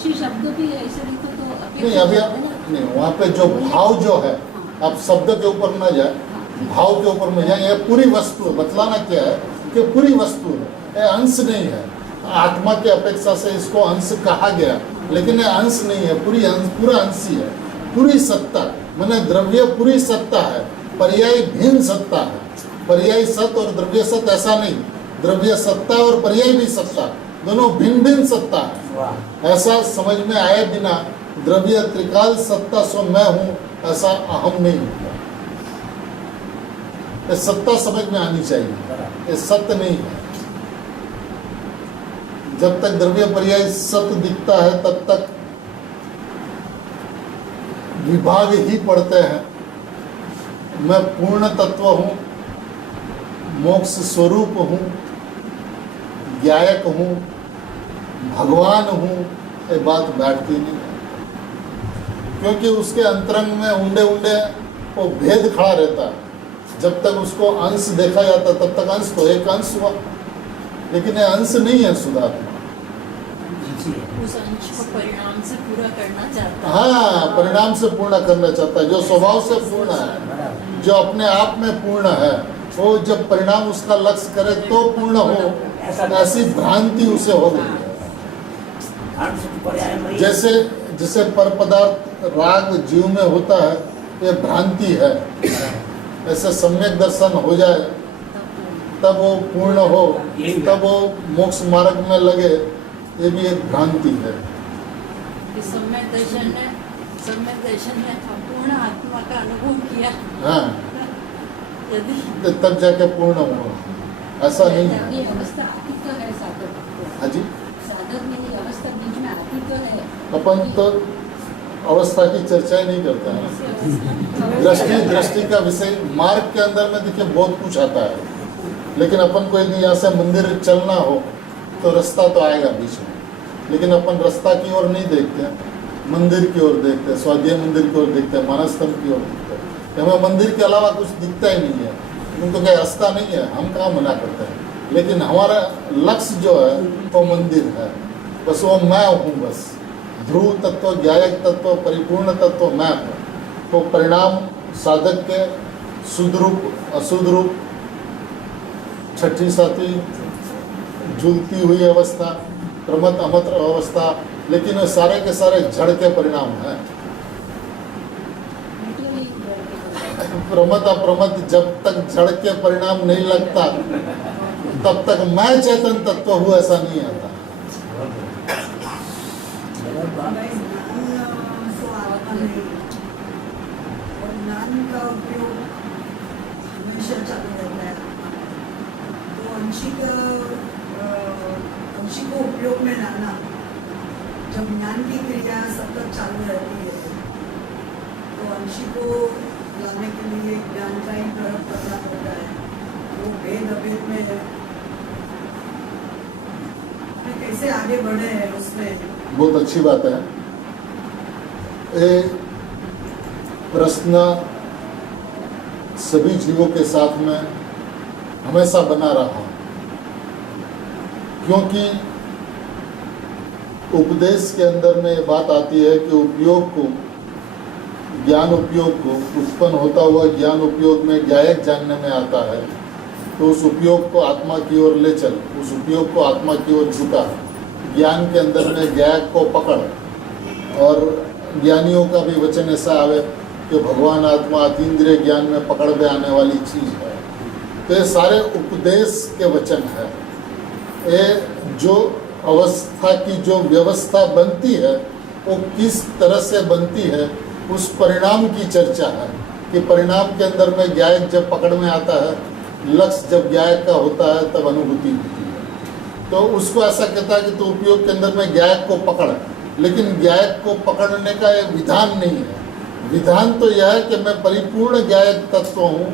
शब्द भी ऐसे देखो तो नहीं, अभी नहीं, वहाँ पे जो भाव जो है, आप शब्द के ऊपर न जाए, भाव के ऊपर में जाए। ये पूरी वस्तु है। बतलाना क्या है कि पूरी वस्तु है, ये अंश नहीं है। आत्मा की अपेक्षा से इसको अंश कहा गया, लेकिन ये अंश नहीं है, पूरा अंशी है, पूरी सत्ता। माने द्रव्य पूरी सत्ता है, पर्याय भिन्न सत्ता है। पर्याय सत्य और द्रव्य सत्य ऐसा नहीं, द्रव्य सत्ता और पर्याय भी सत्ता, दोनों भिन्न भिन्न सत्ता है। ऐसा समझ में आए बिना द्रव्य त्रिकाल सत्ता सो मैं हूँ, ऐसा अहम नहीं होता। ये सत्ता समझ में आनी चाहिए, ये सत्य नहीं है। जब तक द्रव्य पर्याय सत्य दिखता है, तब तक विभाग ही पढ़ते हैं। मैं पूर्ण तत्व हूँ, मोक्ष स्वरूप हूँ, ज्ञायक हूँ, भगवान हूँ, ये बात बैठती नहीं है, क्योंकि उसके अंतरंग में उंडे उंडे वो भेद खड़ा रहता है। जब तक उसको अंश देखा जाता तब तक अंश तो एक अंश हुआ, लेकिन ये अंश नहीं है शुद्धात्मा। उस अंश को परिणाम से पूरा करना चाहता है। हाँ, परिणाम से पूर्ण करना चाहता है, जो स्वभाव से पूर्ण है, जो अपने आप में पूर्ण है, वो जब परिणाम उसका लक्ष्य करे तो पूर्ण हो, ऐसी भ्रांति उसे हो गई है। जैसे जैसे पर पदार्थ राग जीव में होता है, ये भ्रांति है। ऐसे सम्यक दर्शन हो जाए तब वो पूर्ण हो, तब वो मोक्ष मार्ग में लगे, ये भी एक भ्रांति है। कि सम्यक दर्शन ने अपूर्ण आत्मा का अनुभव किया। हाँ, यदि तब जाके पूर्ण हुआ, ऐसा नहीं है। ये अवस्था आती तो है साधक को। हाँ जी, साधक में ये अवस्था बीच में आती तो है। अपन तो अवस्था की चर्चा ही नहीं करते हैं। दृष्टि का विषय मार्ग के अंदर में देखिए बहुत कुछ आता है, लेकिन अपन को यदि यहाँ से मंदिर चलना हो तो रास्ता तो आएगा बीच में, लेकिन अपन रास्ता की ओर नहीं देखते हैं, मंदिर की ओर देखते हैं, स्वाध्याय मंदिर की ओर देखते हैं, मानस स्तंभ की ओर देखते हैं। हमें मंदिर के अलावा कुछ दिखता ही नहीं है, उनको क्या रास्ता नहीं है, हम कहाँ मना करते हैं। लेकिन हमारा लक्ष्य जो है वो मंदिर है, बस वो मैं हूँ। बस ध्रुव तत्व, ज्ञायक तत्व, परिपूर्ण तत्व मैं हूँ। तो परिणाम साधक के शुद्ध रूप, अशुद्ध रूप, छठी साथी, झूलती हुई अवस्था, प्रमत अमत अवस्था, लेकिन वो सारे के सारे जड़ के परिणाम हैं। प्रमत अप्रमत जब तक जड़ के परिणाम नहीं लगता तब तक मैं चेतन तत्व हूँ ऐसा नहीं आता। ज्ञान का उपयोग हमेशा चालू रहता है, तो अंशी को उपयोग में लाना, जब ज्ञान की क्रिया सतत चालू रहती है तो अंशी को लाने के लिए ज्ञान का ही प्रयोग करना पड़ता है। वो भेद अभेद में कैसे आगे बढ़े हैं उसमें बहुत अच्छी बात है। ये प्रश्न सभी जीवों के साथ में हमेशा बना रहा, क्योंकि उपदेश के अंदर में ये बात आती है कि उपयोग को, ज्ञान उपयोग को, उत्पन्न होता हुआ ज्ञान उपयोग में ज्ञायक जानने में आता है, तो उस उपयोग को आत्मा की ओर ले चल, उस उपयोग को आत्मा की ओर झुका, ज्ञान के अंदर में ज्ञायक को पकड़। और ज्ञानियों का भी वचन ऐसा आवे कि भगवान आत्मा अतीन्द्रिय ज्ञान में पकड़ में आने वाली चीज़ है। तो ये सारे उपदेश के वचन है। ये जो अवस्था की जो व्यवस्था बनती है वो किस तरह से बनती है, उस परिणाम की चर्चा है कि परिणाम के अंदर में ज्ञायक जब पकड़ में आता है, लक्ष्य जब ज्ञायक का होता है तब अनुभूति होती है। तो उसको ऐसा कहता है कि तो उपयोग के अंदर में ज्ञायक को पकड़, लेकिन ज्ञायक को पकड़ने का एक विधान नहीं है। विधान तो यह है कि मैं परिपूर्ण ज्ञायक तत्व हूँ,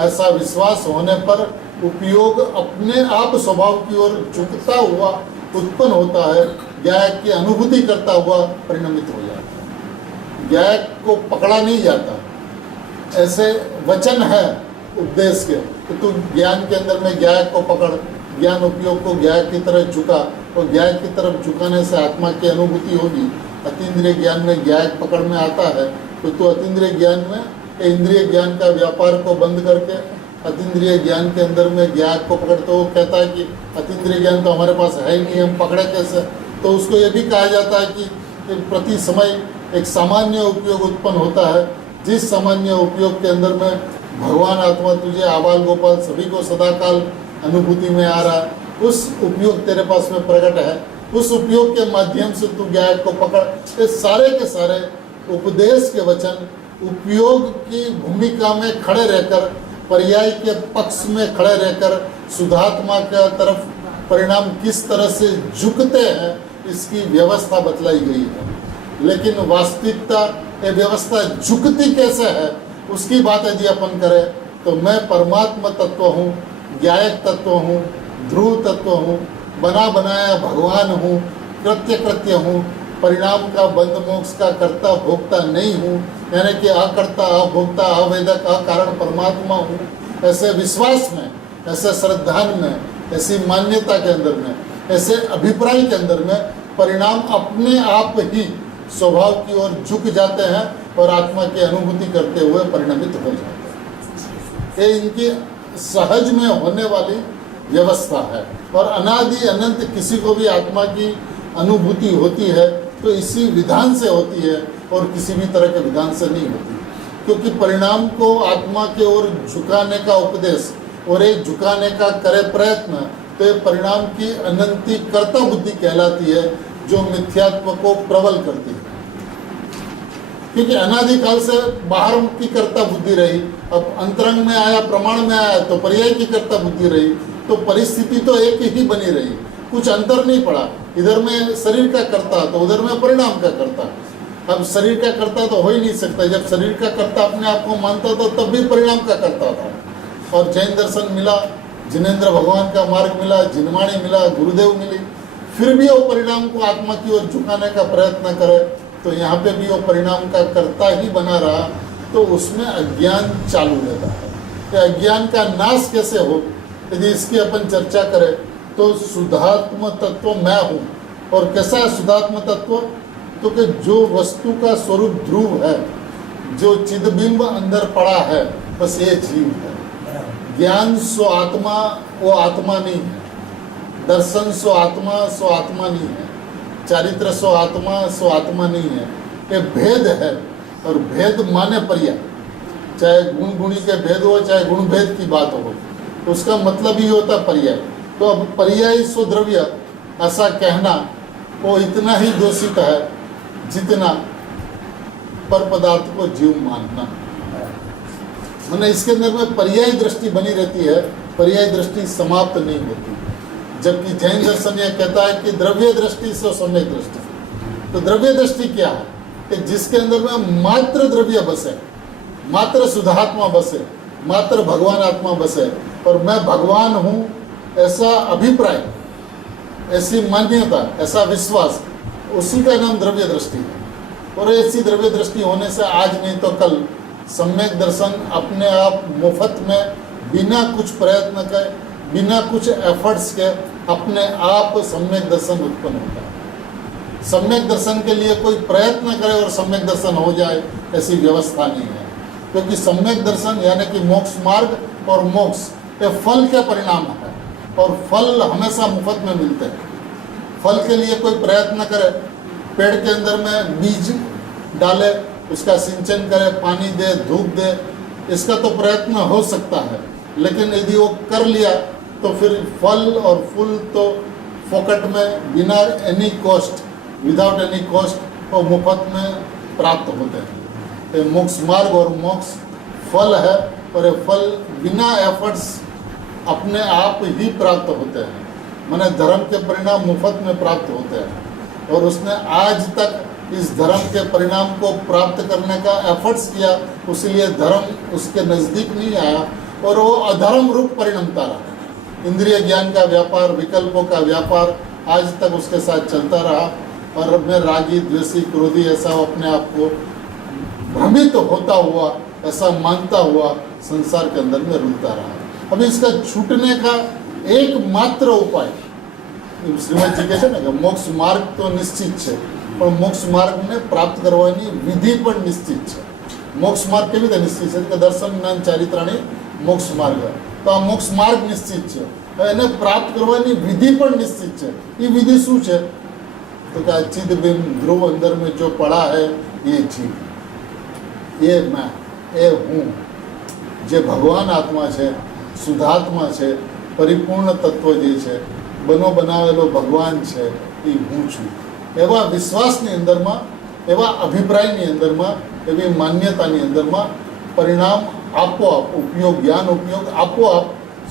ऐसा विश्वास होने पर उपयोग अपने आप स्वभाव की ओर झुकता हुआ उत्पन्न होता है, ज्ञायक की अनुभूति करता हुआ परिणमित हो जाता है। ज्ञायक को पकड़ा नहीं जाता। ऐसे वचन है उपदेश के कि तू ज्ञान के अंदर में ज्ञायक को पकड़, ज्ञान उपयोग को ज्ञायक की तरफ झुका, और ज्ञायक की तरफ झुकाने से आत्मा की अनुभूति होगी। अतीन्द्रिय ज्ञान में ज्ञायक पकड़ में आता है तो तू अतीन्द्रिय ज्ञान में इंद्रिय ज्ञान का व्यापार को बंद करके अतीन्द्रिय ज्ञान के अंदर में ज्ञायक को पकड़, तो वो कहता है कि अतीन्द्रिय ज्ञान तो हमारे पास है ही नहीं, हम पकड़े कैसे। तो उसको ये भी कहा जाता है कि प्रति समय एक सामान्य उपयोग उत्पन्न होता है, जिस सामान्य उपयोग के अंदर में भगवान आत्मा तुझे आबाल गोपाल सभी को सदाकाल अनुभूति में आ रहा है, उस उपयोग तेरे पास में प्रकट है, उस उपयोग के माध्यम से तू ज्ञायक को पकड़। ये सारे के सारे उपदेश के वचन उपयोग की भूमिका में खड़े रहकर, पर्याय के पक्ष में खड़े रहकर शुद्धात्मा के तरफ परिणाम किस तरह से झुकते हैं इसकी व्यवस्था बतलाई गई है। लेकिन वास्तविकता ये व्यवस्था झुकती कैसे है उसकी बात यदि अपन करें तो मैं परमात्मा तत्व हूँ, ज्ञायक तत्व हूँ, ध्रुव तत्व हूँ, बना बनाया भगवान हूँ, कृत्य हूँ, परिणाम का बंध मोक्ष का कर्ता भोक्ता नहीं हूँ, यानी कि अकर्ता अभोक्ता अवेदक अकारण परमात्मा हूँ। ऐसे विश्वास में, ऐसे श्रद्धा में, ऐसी मान्यता के अंदर में, ऐसे अभिप्राय के अंदर में परिणाम अपने आप ही स्वभाव की ओर झुक जाते हैं और आत्मा की अनुभूति करते हुए परिणमित हो जाते हैं। ये इनकी सहज में होने वाली व्यवस्था है। और अनादि अनंत किसी को भी आत्मा की अनुभूति होती है तो इसी विधान से होती है और किसी भी तरह के विधान से नहीं होती, क्योंकि परिणाम को आत्मा के ओर झुकाने का उपदेश और एक झुकाने का करे प्रयत्न, तो ये परिणाम की अनंती कर्ता बुद्धि कहलाती है जो मिथ्यात्व को प्रबल करती है। क्योंकि अनादिकाल से बाहर की कर्ता बुद्धि रही, अब अंतरंग में आया, प्रमाण में आया तो पर्याय की कर्ता बुद्धि रही, तो परिस्थिति तो एक ही बनी रही, कुछ अंतर नहीं पड़ा। इधर में शरीर का कर्ता तो उधर में परिणाम का कर्ता। अब शरीर का कर्ता तो हो ही नहीं सकता, जब शरीर का कर्ता अपने आप को मानता था तब भी परिणाम का कर्ता था। और जैन दर्शन मिला, जिनेंद्र भगवान का मार्ग मिला, जिनवाणी मिला, गुरुदेव मिली, फिर भी वो परिणाम को आत्मा की ओर झुकाने का प्रयत्न करे तो यहाँ पे भी वो परिणाम का कर्ता ही बना रहा, तो उसमें अज्ञान चालू रहता है। कि अज्ञान का नाश कैसे हो, यदि इसकी अपन चर्चा करें तो शुद्धात्म तत्व मैं हूँ। और कैसा है शुद्धात्म तत्व? तो कि जो वस्तु का स्वरूप ध्रुव है, जो चिदबिंब अंदर पड़ा है, बस ये जीव है। ज्ञान सो आत्मा, वो आत्मा नहीं है। दर्शन सो आत्मा नहीं है। चारित्र सो आत्मा नहीं है। ये भेद है, और भेद माने पर्याय, चाहे गुण गुणी के भेद हो, चाहे गुण भेद की बात हो, तो उसका मतलब ही होता पर्याय। तो अब पर्याय सो द्रव्य ऐसा कहना वो इतना ही दूषित है जितना पर पदार्थ को जीव मानना। मैंने इसके अंदर में पर्याय दृष्टि बनी रहती है, पर्याय दृष्टि समाप्त नहीं होती। जबकि जैन दर्शन यह कहता है कि द्रव्य दृष्टि से सम्यक दृष्टि। तो द्रव्य दृष्टि क्या है? कि जिसके अंदर में मात्र द्रव्य बसे, मात्र शुद्धात्मा बसे, मात्र भगवान आत्मा बसे, और मैं भगवान हूँ ऐसा अभिप्राय, ऐसी मान्यता, ऐसा विश्वास, उसी का नाम द्रव्य दृष्टि है। और ऐसी द्रव्य दृष्टि होने से आज नहीं तो कल सम्यक दर्शन अपने आप मुफ्त में, बिना कुछ प्रयत्न के, बिना कुछ एफर्ट्स के, अपने आप सम्यक दर्शन उत्पन्न होता है। सम्यक दर्शन के लिए कोई प्रयत्न करे और सम्यक दर्शन हो जाए, ऐसी व्यवस्था नहीं है। क्योंकि सम्यक दर्शन यानी कि मोक्ष मार्ग और मोक्ष ये फल के परिणाम है, और फल हमेशा मुफ्त में मिलते हैं। फल के लिए कोई प्रयत्न करे, पेड़ के अंदर में बीज डाले, उसका सिंचन करे, पानी दे, धूप दे, इसका तो प्रयत्न हो सकता है, लेकिन यदि वो कर लिया तो फिर फल और फूल तो फोकट में, बिना any cost, without any cost वो मुफ्त में प्राप्त होते हैं। ये मोक्ष मार्ग और मोक्ष फल है, और ये फल बिना एफर्ट्स अपने आप ही प्राप्त होते हैं। माने धर्म के परिणाम मुफ्त में प्राप्त होते हैं, और उसने आज तक इस धर्म के परिणाम को प्राप्त करने का एफर्ट्स किया, उसलिए धर्म उसके नज़दीक नहीं आया और वो अधर्म रूप परिणमता रहा। इंद्रिय ज्ञान का व्यापार, विकल्पों का व्यापार आज तक उसके साथ चलता रहा, और अब में रागी, द्वेषी, क्रोधी ऐसा अपने आप को भ्रमित होता हुआ, ऐसा मानता हुआ संसार के अंदर में रुलता रहा। अभी इसका छूटने का एकमात्र उपाय श्रीमद जी कहते हैं ना, मोक्ष मार्ग तो निश्चित है, पर मोक्ष मार्ग ने प्राप्त करवानी विधि पर निश्चित है। मोक्ष मार्ग केवी રીતે નિશ્ચિત છે? કે દર્શન જ્ઞાન ચારિત્રાણી મોક્ષ માર્ગ, તો આ મોક્ષ માર્ગ નિશ્ચિત છે, એને પ્રાપ્ત કરવાની વિધિ પણ નિશ્ચિત છે। એ વિધિ શું છે? તો કે આ ચિદબિંબ ધ્રુવ અંદર में जो पड़ा है ये जीव, ये मैं, ये हूँ, જે ભગવાન આત્મા છે, શુદ્ધાત્મા છે, પરિપૂર્ણ તત્વ જે છે, બનો બનાવેલો ભગવાન છે, એ હું છું। એવા વિશ્વાસની અંદરમાં, એવા અભિપ્રાયની અંદરમાં, એવી માન્યતાની અંદરમાં પરિણામ આપોઆપ, ઉપયોગ, જ્ઞાન ઉપયોગ આપોઆપ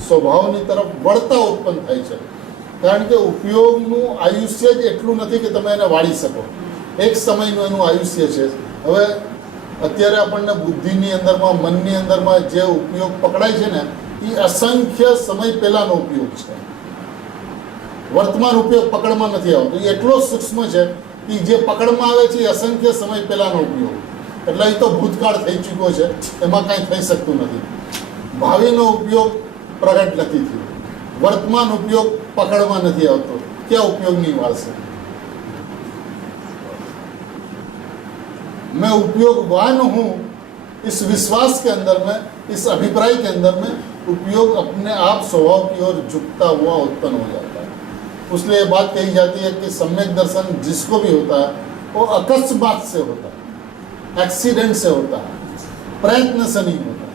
સ્વભાવની તરફ વળતા ઉત્પન્ન થાય છે। કારણ કે ઉપયોગનું આયુષ્ય જ એટલું નથી કે તમે એને વાળી શકો, એક સમયનું એનું આયુષ્ય છે। હવે અત્યારે આપણને બુદ્ધિની અંદરમાં મનની અંદરમાં જે ઉપયોગ પકડાય છે ને એ અસંખ્ય સમય પહેલાનો ઉપયોગ છે. વર્તમાન ઉપયોગ પકડમાં નથી આવતો. એ એટલો સૂક્ષ્મ છે કે જે પકડમાં આવે છે એ અસંખ્ય સમય પહેલાનો ઉપયોગ. એટલે એ તો ભૂતકાળ થઈ ચૂક્યો છે, એમાં કાંઈ થઈ શકતું નથી. ભાવિનો ઉપયોગ પ્રગટ નથી થયો. વર્તમાન ઉપયોગ પકડમાં નથી આવતો. क्या उपयोग नहीं वाल से मैं उपयोगवान हूं इस विश्वास के अंदर में, इस अभिप्राय के अंदर में उपयोग अपने आप स्वभाव की ओर झुकता हुआ उत्पन्न हो जाता है. इसलिए ये बात कही जाती है कि सम्यक दर्शन जिसको भी होता है वो अकस्मात से होता है, एक्सीडेंट से होता है, प्रयत्न से नहीं होता,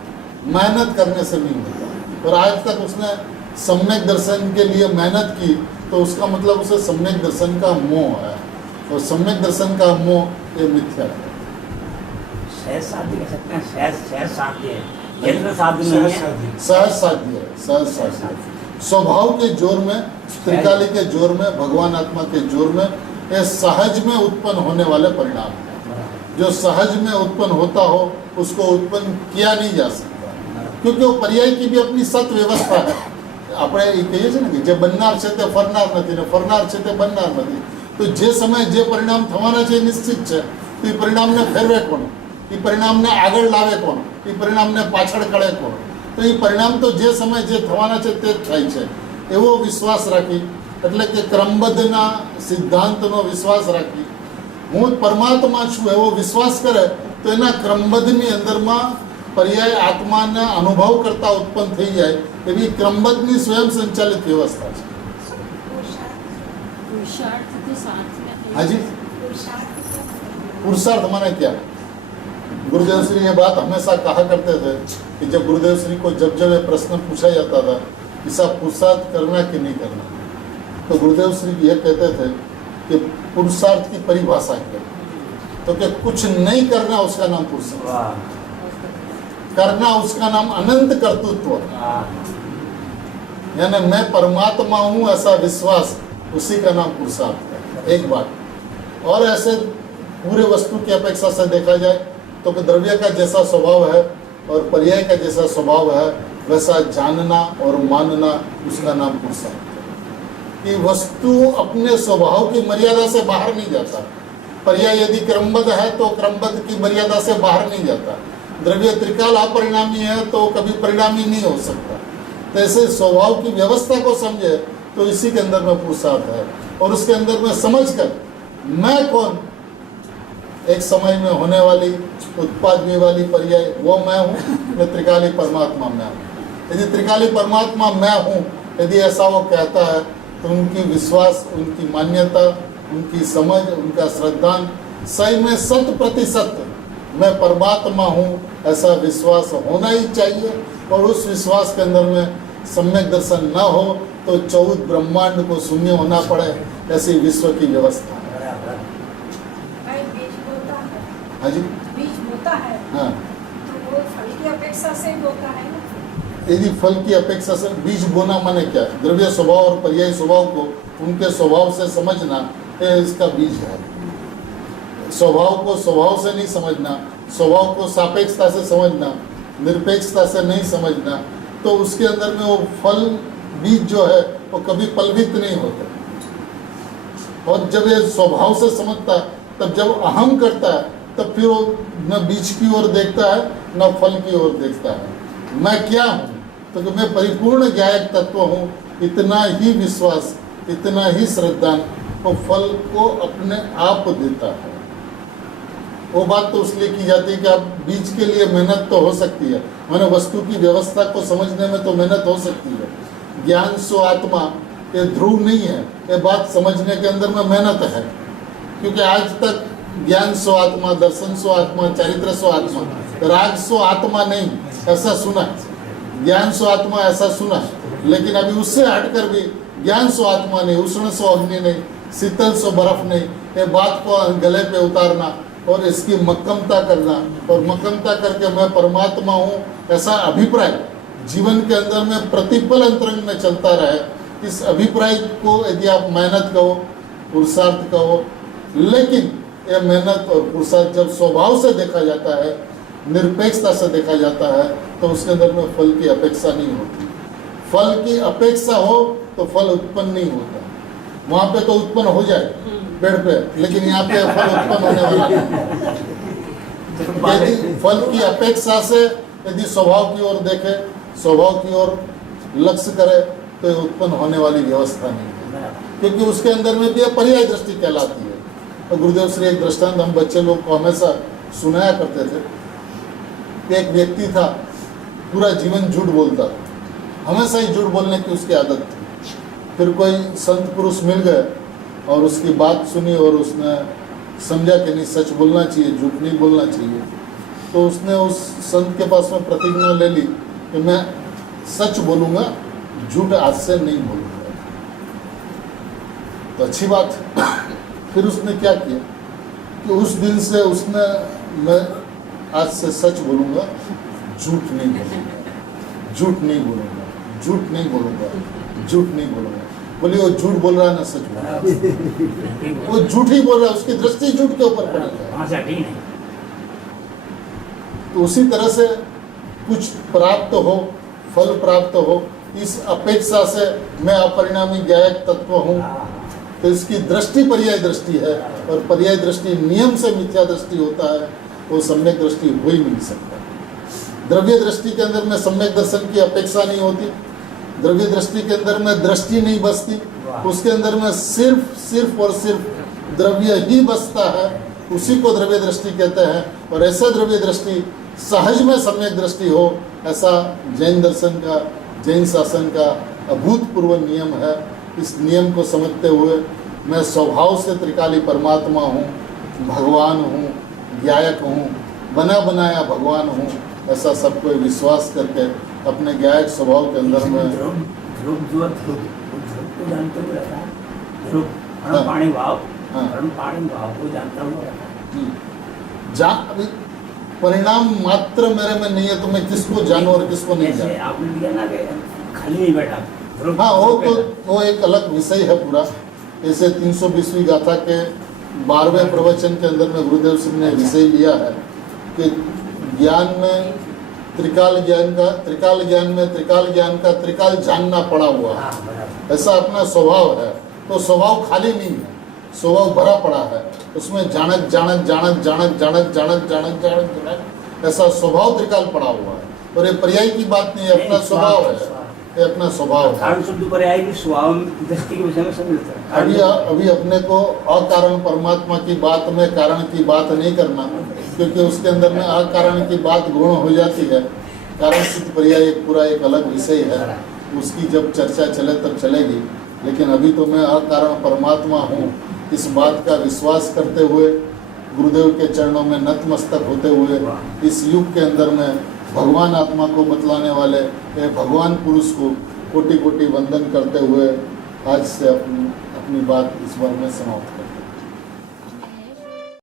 मेहनत करने से नहीं होता. और आज तक उसने सम्यक दर्शन के लिए मेहनत की तो उसका मतलब उसे सम्यक दर्शन का मोह है. और सम्यक दर्शन का मोह ये मिथ्या है. सहज साध्य कह सकते हैं. सहज साध्य है, यंत्र साध्य नहीं है. सहज साध्य है. सहज साध्य स्वभाव के जोर में, त्रिकाली के जोर में, भगवान आत्मा के जोर में ये सहज में उत्पन्न होने वाले परिणाम है. जो सहज में उत्पन्न होता हो उसको उत्पन्न किया नहीं जा सकता, क्योंकि वो पर्याय की भी अपनी सत व्यवस्था है. આપણે એ કહીએ છીએ ને કે જે બનનાર છે તે ફરનાર નથી ને ફરનાર છે તે બનનાર નથી. તો જે સમયે જે પરિણામ થવાના છે એ નિશ્ચિત છે. તો એ પરિણામને ફેરવે કોણ? એ પરિણામને આગળ લાવે કોણ? એ પરિણામને પાછળ કરે કોણ? તો એ પરિણામ તો જે સમયે જે થવાના છે તે જ થાય છે. એવો વિશ્વાસ રાખી, એટલે કે ક્રમબદ્ધના સિદ્ધાંતનો વિશ્વાસ રાખી, હું પરમાત્મા છું એવો વિશ્વાસ કરે તો એના ક્રમબદ્ધની અંદરમાં पर्याय आत्माना अनुभव करता उत्पन्न થઈ જાય એવી ક્રમબદ્ધની સ્વયં સંચાલિત વ્યવસ્થા છે. पुरुषार्थ तो साथ में है. हाँ जी, पुरुषार्थ माने क्या? गुरुदेव श्री ये बात हमेशा कहा करते थे कि जब गुरुदेव श्री को जब जब ये प्रश्न पूछा जाता था ऐसा पुरुषार्थ करना कि नहीं करना, तो गुरुदेव श्री ये कहते थे कि पुरुषार्थ की परिभाषा क्या? तो कि कुछ नहीं करना उसका नाम पुरुषार्थ, करना उसका नाम अनंत कर्तृत्व. यानी मैं परमात्मा हूं ऐसा विश्वास, उसी का नाम पुरुषार्थ है. एक बात और, ऐसे पूरे वस्तु की अपेक्षा से देखा जाए तो कि द्रव्य का जैसा स्वभाव है और पर्याय का जैसा स्वभाव है वैसा जानना और मानना उसका नाम पुरुषार्थ है. कि वस्तु अपने स्वभाव की मर्यादा से बाहर नहीं जाता. पर्याय यदि क्रमबद्ध है तो क्रमबद्ध की मर्यादा से बाहर नहीं जाता. द्रव्य त्रिकाल अपरिणामी है तो कभी परिणामी नहीं हो सकता. तो ऐसे स्वभाव की व्यवस्था को समझे तो इसी के अंदर में पुरुषार्थ है. और उसके अंदर में समझकर मैं कौन, एक समय में होने वाली उत्पादने वाली पर्याय वो मैं हूँ, मैं त्रिकाली परमात्मा मैं हूँ. यदि त्रिकाली परमात्मा मैं हूँ यदि ऐसा वो कहता है तो उनकी विश्वास, उनकी मान्यता, उनकी समझ, उनका श्रद्धान सही में 100% मैं परमात्मा हूँ ऐसा विश्वास होना ही चाहिए. और उस विश्वास के अंदर में सम्यक दर्शन न हो तो 14 ब्रह्मांड को शून्य होना पड़े, ऐसी विश्व की व्यवस्था है. भाई बीज बोता है. हाँ जी, बीज बोता है हाँ. तो वो फल की अपेक्षा से बोता है ना. यदि फल की अपेक्षा से बीज बोना माने क्या? द्रव्य स्वभाव और पर्याय स्वभाव को उनके स्वभाव से समझना ये इसका बीज है. स्वभाव को स्वभाव से नहीं समझना, स्वभाव को सापेक्षता से समझना, निरपेक्षता से नहीं समझना, तो उसके अंदर में वो फल बीज जो है वो कभी फलवित नहीं होता. और जब ये स्वभाव से समझता है तब जब अहम करता है तब फिर वो न बीज की ओर देखता है न फल की ओर देखता है. मैं क्या हूँ? तो कि मैं परिपूर्ण ज्ञायक तत्व हूँ. इतना ही विश्वास, इतना ही श्रद्धा वो फल को अपने आप देता है. वो बात तो इसलिए की जाती है कि आप बीज के लिए मेहनत तो हो सकती है, माने वस्तु की व्यवस्था को समझने में तो मेहनत हो सकती है. ज्ञान सो आत्मा ये ध्रुव नहीं है, ये बात समझने के अंदर में मेहनत है. क्योंकि आज तक ज्ञान सो आत्मा, दर्शन सो आत्मा, चरित्र सो आत्मा, राग सो आत्मा नहीं ऐसा सुना, ज्ञान सो आत्मा ऐसा सुना. लेकिन अभी उससे हटकर भी ज्ञान सो आत्मा नहीं, उष्ण सो अग्नि नहीं, शीतल सो बर्फ नहीं, ये बात को गले पे उतारना और इसकी मक्कमता करना और मक्कमता करके मैं परमात्मा हूँ ऐसा अभिप्राय जीवन के अंदर में प्रतिपल अंतरंग में चलता रहे. इस अभिप्राय को यदि आप मेहनत कहो, पुरुषार्थ कहो, लेकिन ये मेहनत और पुरुषार्थ जब स्वभाव से देखा जाता है, निरपेक्षता से देखा जाता है, तो उसके अंदर में फल की अपेक्षा नहीं होती। फल की अपेक्षा हो तो फल उत्पन्न नहीं होता। वहां पे तो उत्पन्न हो जाए पेड़ पे, लेकिन यहाँ पे फल उत्पन्न होने वाला नहीं। यदि फल की अपेक्षा से यदि स्वभाव की ओर देखे, स्वभाव की ओर लक्ष्य करे, तो ये उत्पन्न होने वाली व्यवस्था नहीं है, क्योंकि उसके अंदर में भी ये पर्याय दृष्टि कहलाती है। तो गुरुदेव श्री एक दृष्टांत हम बच्चे लोग को हमेशा सुनाया करते थे कि एक व्यक्ति था, पूरा जीवन झूठ बोलता था, हमेशा ही झूठ बोलने की उसकी आदत थी। फिर कोई संत पुरुष मिल गए और उसकी बात सुनी और उसने समझा कि नहीं, सच बोलना चाहिए, झूठ नहीं बोलना चाहिए। तो उसने उस संत के पास में प्रतिज्ञा ले ली कि मैं सच बोलूँगा, झूठ आज से नहीं बोलूँगा। तो अच्छी बात। फिर उसने क्या किया कि उस दिन से उसने, मैं आज से सच बोलूँगा, झूठ नहीं बोलूँगा, झूठ नहीं बोलूँगा, झूठ नहीं बोलूँगा, झूठ नहीं बोलूँगा। बोलिए वो झूठ बोल रहा है ना सच बोल रहा है? वो झूठ ही बोल रहा है, उसकी दृष्टि झूठ के ऊपर पड़ी है। तो उसी तरह से कुछ प्राप्त हो, फल प्राप्त हो, इस अपेक्षा से मैं अपरिणामी ज्ञायक तत्व हूँ, तो इसकी दृष्टि पर्याय दृष्टि है, और पर्याय दृष्टि नियम से मिथ्या दृष्टि होता है, वो सम्यक दृष्टि हो ही नहीं सकता। द्रव्य दृष्टि के अंदर में सम्यक दर्शन की अपेक्षा नहीं होती, द्रव्य दृष्टि के अंदर में दृष्टि नहीं बसती, उसके अंदर में सिर्फ और सिर्फ द्रव्य ही बसता है, उसी को द्रव्य दृष्टि कहते हैं। और ऐसा द्रव्य दृष्टि सहज में सम्यक दृष्टि हो, ऐसा जैन दर्शन का, जैन शासन का अभूतपूर्व नियम है। इस नियम को समझते हुए मैं स्वभाव से त्रिकाली परमात्मा हूँ, भगवान हूँ, ज्ञायक हूँ, बना बनाया भगवान हूँ, ऐसा सबको विश्वास करके अपने ज्ञायक स्वभाव के अंदर में ध्रुव को जानते हुए रहता है, ध्रुव पाणी भाव, पाणी भाव को जानता हुआ रहता है। अभी परिणाम मात्र मेरे में नहीं है, तो मैं किसको जानूं और किसको नहीं जानूं? आपने दिया ना कि खाली नहीं बैठा। हाँ, वो एक अलग विषय है पूरा। जैसे 320वीं गाथा के 12वें प्रवचन के अंदर में गुरुदेव सिंह ने विषय लिया है कि ज्ञान में त्रिकाल ज्ञान का, त्रिकाल ज्ञान में त्रिकाल ज्ञान का त्रिकाल जानना पड़ा हुआ है। ऐसा अपना स्वभाव है, तो स्वभाव खाली नहीं है, स्वभाव भरा पड़ा है, उसमें जानक जानक जानक जानक जानक जानक जानक जानक जानक ऐसा स्वभाव त्रिकाल पड़ा हुआ है। और ये पर्याय की बात नहीं है, अपना स्वभाव है, ये अपना स्वभाव है। कारण शब्द पर्याय की स्वभाव दृष्टि के विषय में सब मिलता है। अभी अपने को अकारण परमात्मा की बात में कारण की बात नहीं करना, क्योंकि उसके अंदर में अकारण की बात गौण हो जाती है। कारण सिद्ध पर्याय एक पूरा एक अलग विषय है, उसकी जब चर्चा चले तब चलेगी। लेकिन अभी तो मैं अकारण परमात्मा हूँ, इस बात का विश्वास करते हुए, गुरुदेव के चरणों में नतमस्तक होते हुए, इस युग के अंदर में भगवान आत्मा को बतलाने वाले भगवान पुरुष को कोटि कोटि वंदन करते हुए आज से अपनी बात इस बार में समाप्त करें।